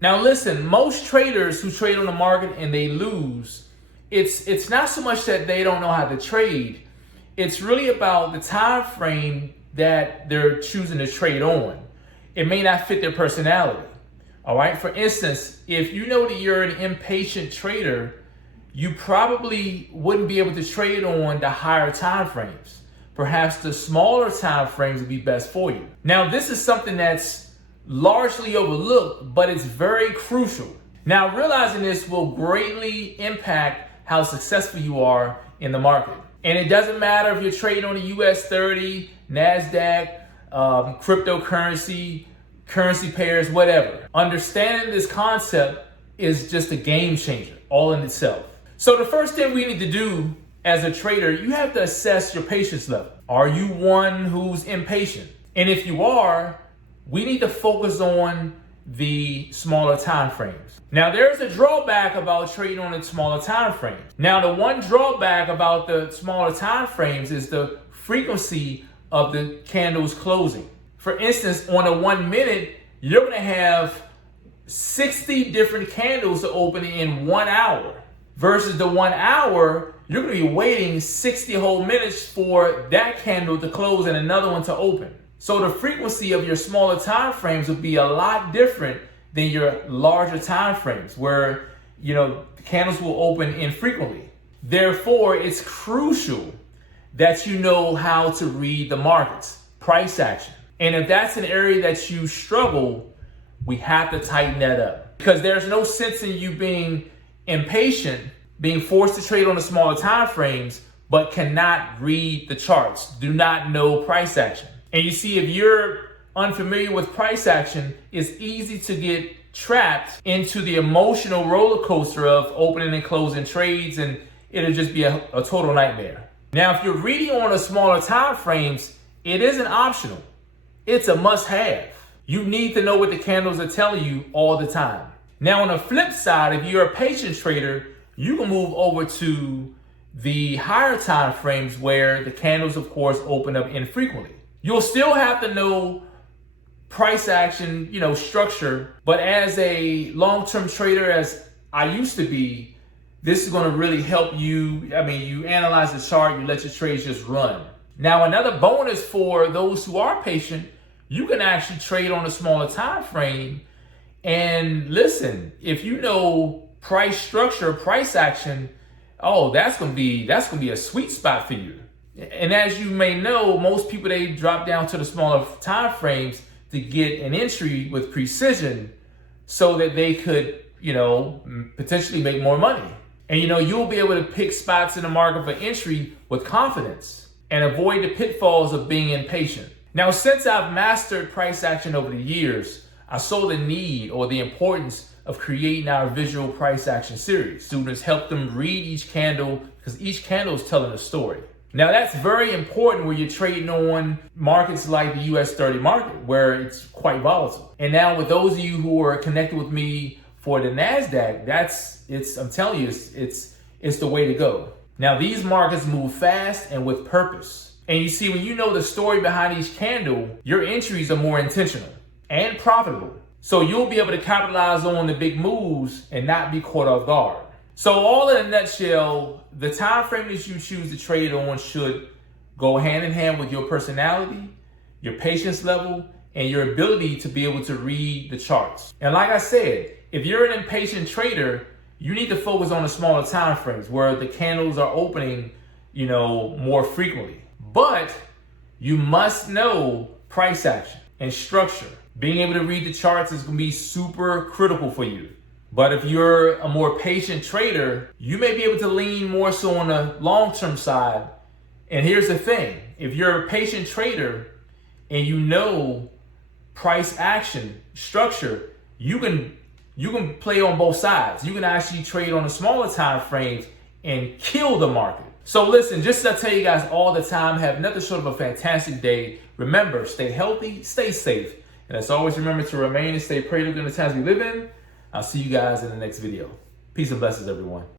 Now listen, most traders who trade on the market and they lose, it's not so much that they don't know how to trade. It's really about the time frame that they're choosing to trade on. It may not fit their personality. All right. For instance, if you know that you're an impatient trader, you probably wouldn't be able to trade on the higher time frames. Perhaps the smaller time frames would be best for you. Now, this is something that's largely overlooked, but it's very crucial. Now, realizing this will greatly impact how successful you are in the market. And it doesn't matter if you're trading on the US30, NASDAQ, cryptocurrency, currency pairs, whatever. Understanding this concept is just a game changer all in itself. So the first thing we need to do as a trader, you have to assess your patience level. Are you one who's impatient? And if you are, we need to focus on the smaller time frames. Now, there's a drawback about trading on the smaller time frames. Now, the one drawback about the smaller time frames is the frequency of the candles closing. For instance, on a 1 minute, you're going to have 60 different candles to open in 1 hour. Versus the 1 hour, you're going to be waiting 60 whole minutes for that candle to close and another one to open. So the frequency of your smaller time frames will be a lot different than your larger time frames where, the candles will open infrequently. Therefore, it's crucial that you know how to read the markets, price action. And if that's an area that you struggle, we have to tighten that up, because there's no sense in you being impatient, being forced to trade on the smaller time frames, but cannot read the charts, do not know price action. And you see, if you're unfamiliar with price action, it's easy to get trapped into the emotional roller coaster of opening and closing trades, and it'll just be a total nightmare. Now, if you're reading on the smaller time frames, it isn't optional. It's a must-have. You need to know what the candles are telling you all the time. Now, on the flip side, if you're a patient trader, you can move over to the higher time frames where the candles, of course, open up infrequently. You'll still have to know price action, structure, but as a long-term trader, as I used to be, this is going to really help you. You analyze the chart, you let your trades just run. Now, another bonus for those who are patient, you can actually trade on a smaller time frame. And listen, if you know price structure, price action, that's gonna be a sweet spot for you. And as you may know, most people, they drop down to the smaller time frames to get an entry with precision so that they could, potentially make more money. And you'll be able to pick spots in the market for entry with confidence and avoid the pitfalls of being impatient. Now, since I've mastered price action over the years, I saw the need or the importance of creating our visual price action series. Students help them read each candle because each candle is telling a story. Now, that's very important when you're trading on markets like the US30 market, where it's quite volatile. And now with those of you who are connected with me for the NASDAQ, I'm telling you, it's the way to go. Now, these markets move fast and with purpose. And you see, when you know the story behind each candle, your entries are more intentional and profitable. So you'll be able to capitalize on the big moves and not be caught off guard. So all in a nutshell, the time frame that you choose to trade on should go hand in hand with your personality, your patience level, and your ability to be able to read the charts. And like I said, if you're an impatient trader, you need to focus on the smaller time frames where the candles are opening, more frequently. But you must know price action and structure. Being able to read the charts is going to be super critical for you. But if you're a more patient trader, you may be able to lean more so on the long-term side. And here's the thing. If you're a patient trader and you know price action, structure, you can play on both sides. You can actually trade on the smaller time frames and kill the market. So listen, just as I tell you guys all the time, have nothing short of a fantastic day. Remember, stay healthy, stay safe. And as always, remember to remain and stay prayed during the times we live in. I'll see you guys in the next video. Peace and blessings, everyone.